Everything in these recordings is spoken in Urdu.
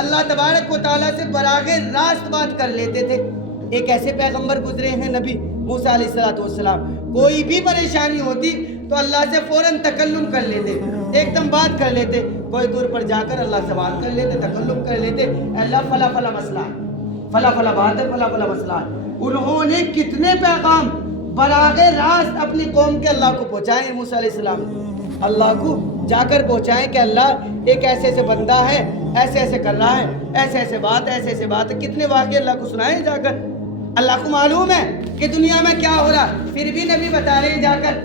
اللہ تبارک و تعالیٰ سے براہ راست بات کر لیتے تھے۔ ایک ایسے پیغمبر گزرے ہیں نبی موسیٰ علیہ السلام، کوئی بھی پریشانی ہوتی تو اللہ سے فوراً تکلم کر لیتے، ایک دم بات کر لیتے، کوئی دور پر جا کر اللہ سے بات کر لیتے، تکلم کر لیتے، اللہ فلا فلا مسئلہ ہے، فلا فلا بات ہے، فلا فلا مسئلہ ہے۔ انہوں نے کتنے پیغام براہ راست اپنی قوم کے اللہ کو پہنچائے، موسیٰ علیہ السلام اللہ کو جا کر پہنچائیں کہ اللہ ایک ایسے ایسے بندہ ہے، ایسے ایسے کر رہا ہے، ایسے ایسے بات ہے، ایسے ایسے بات ہے۔ کتنے واقعے اللہ کو سنائیں جا کر، اللہ کو معلوم ہے کہ دنیا میں کیا ہو رہا، پھر بھی نبی بتا رہے ہیں جا کر،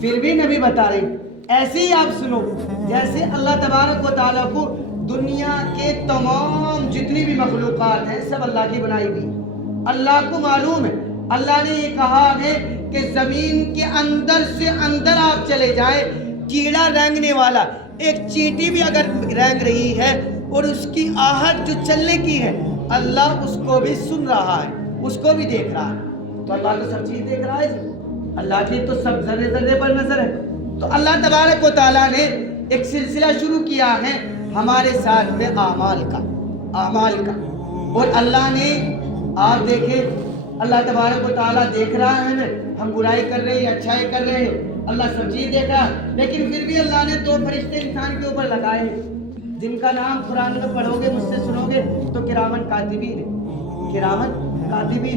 پھر بھی نبی بتا رہے ہیں۔ ایسے ہی آپ سنو، جیسے اللہ تبارک و تعالیٰ کو دنیا کے تمام جتنی بھی مخلوقات ہیں سب اللہ کی بنائی ہوئی، اللہ کو معلوم ہے۔ اللہ نے یہ کہا ہے کہ زمین کے اندر سے اندر آپ چلے جائیں، کیڑا رینگنے والا ایک چیٹی بھی اگر رینگ رہی ہے اور اس کی آہٹ جو چلنے کی ہے، اللہ اس کو بھی سن رہا ہے، اس کو بھی دیکھ رہا ہے۔ تو اللہ تو سب چیز دیکھ رہا ہے، اللہ کی تو سب ذرے ذرے پر نظر ہے۔ تو اللہ تبارک و تعالیٰ نے ایک سلسلہ شروع کیا ہے ہمارے ساتھ میں اعمال کا، اور اللہ نے آپ دیکھیں، اللہ تبارک و تعالیٰ دیکھ رہا ہے ہم برائی کر رہے ہیں، اچھائی کر رہے ہیں، اللہ سب چیز دیکھ رہا ہے، لیکن پھر بھی اللہ نے دو فرشتے انسان کے اوپر لگائے ہیں جن کا نام قرآن میں پڑھو گے، مجھ سے سنو گے تو کرامن کاتبین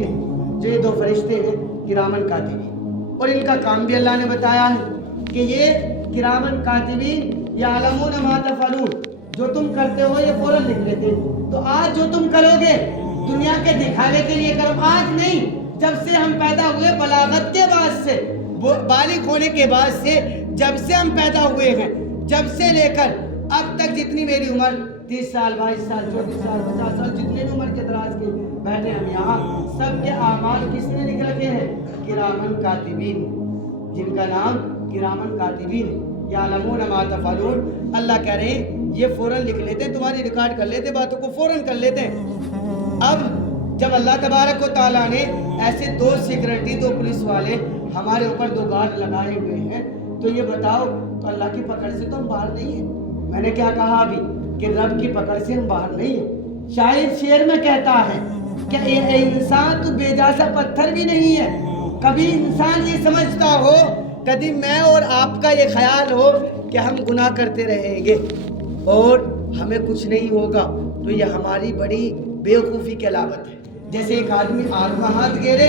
ہے، جو یہ دو فرشتے ہیں کرامن کاتبین، اور ان کا کام بھی اللہ نے بتایا ہے کہ یہ کرامن کاتبین یعلمون ما تفعلون، جو تم کرتے ہو یہ فوراً لکھ لیتے ہیں۔ تو آج جو تم کرو گے دنیا کے دکھاوے کے لیے کرو، آج نہیں، جب سے ہم پیدا ہوئے بلاغت کے بعد سے، بالغ ہونے کے بعد سے، جب سے ہم پیدا ہوئے ہیں، جب سے لے کر اب تک جتنی میری عمر 30 سال 22 سال 34 سال 50 سال جتنے بھی عمر کے دراز کے بیٹھے ہم یہاں، سب کے اعمال کس نے لکھ رکھے ہیں؟ کرامن کاتبین، جن کا نام کرامن کاتبین یعلمون ما تفعلون۔ اللہ کہہ رہے ہیں یہ فوراً لکھ لیتے ہیں، تمہاری ریکارڈ کر لیتے، باتوں کو فوراً کر لیتے ہیں۔ اب جب اللہ تبارک و تعالیٰ نے ایسے دو سیکورٹی، دو پولیس والے ہمارے اوپر دو گارڈ لگائے ہوئے ہیں، تو یہ بتاؤ تو اللہ کی پکڑ سے تو ہم باہر نہیں ہیں۔ میں نے کیا کہا ابھی کہ رب کی پکڑ سے ہم باہر نہیں ہیں۔ شاید شعر میں کہتا ہے کہ اے انسان تو بے جا سا پتھر بھی نہیں ہے۔ کبھی انسان یہ سمجھتا ہو، کبھی میں اور آپ کا یہ خیال ہو کہ ہم گناہ کرتے رہیں گے اور ہمیں کچھ نہیں ہوگا، تو یہ ہماری بڑی بیوقوفی کی علامت ہے۔ جیسے ایک آدمی آگ میں ہاتھ گیرے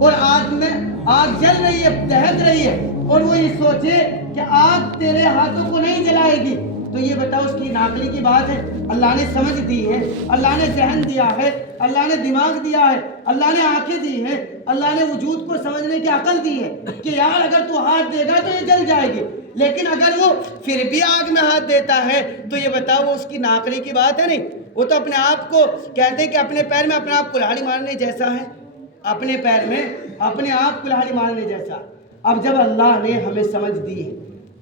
اور آگ میں آگ جل رہی ہے، دہک رہی ہے، اور وہ یہ سوچے کہ آگ تیرے ہاتھوں کو نہیں جلائے گی، تو یہ بتاؤ اس کی ناقلی کی بات ہے؟ اللہ نے سمجھ دی ہے، اللہ نے ذہن دیا ہے، اللہ نے دماغ دیا ہے، اللہ نے آنکھیں دی ہیں، اللہ نے وجود کو سمجھنے کی عقل دی ہے کہ یار اگر تو ہاتھ دے گا تو یہ جل جائے گی، لیکن اگر وہ پھر بھی آگ میں ہاتھ دیتا ہے تو یہ بتاؤ وہ اس کی ناقلی کی بات ہے؟ نہیں، وہ تو اپنے آپ کو کہتے ہیں کہ اپنے پیر میں اپنے آپ کلہاڑی مارنے جیسا ہے، اپنے پیر میں اپنے آپ کلہاڑی مارنے جیسا۔ اب جب اللہ نے ہمیں سمجھ دی ہے،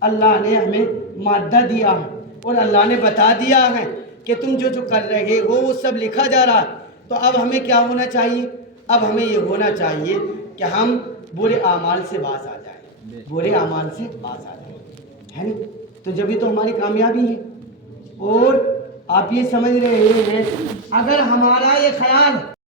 اللہ نے ہمیں مادہ دیا ہے اور اللہ نے بتا دیا ہے کہ تم جو جو کر رہے ہو وہ سب لکھا جا رہا ہے، تو اب ہمیں کیا ہونا چاہیے؟ اب ہمیں یہ ہونا چاہیے کہ ہم برے اعمال سے باز آ جائیں، برے اعمال سے باز آ جائیں، ہے نہیں؟ تو جبھی تو ہماری کامیابی ہے۔ اور آپ یہ سمجھ رہے ہیں اگر ہمارا یہ خیال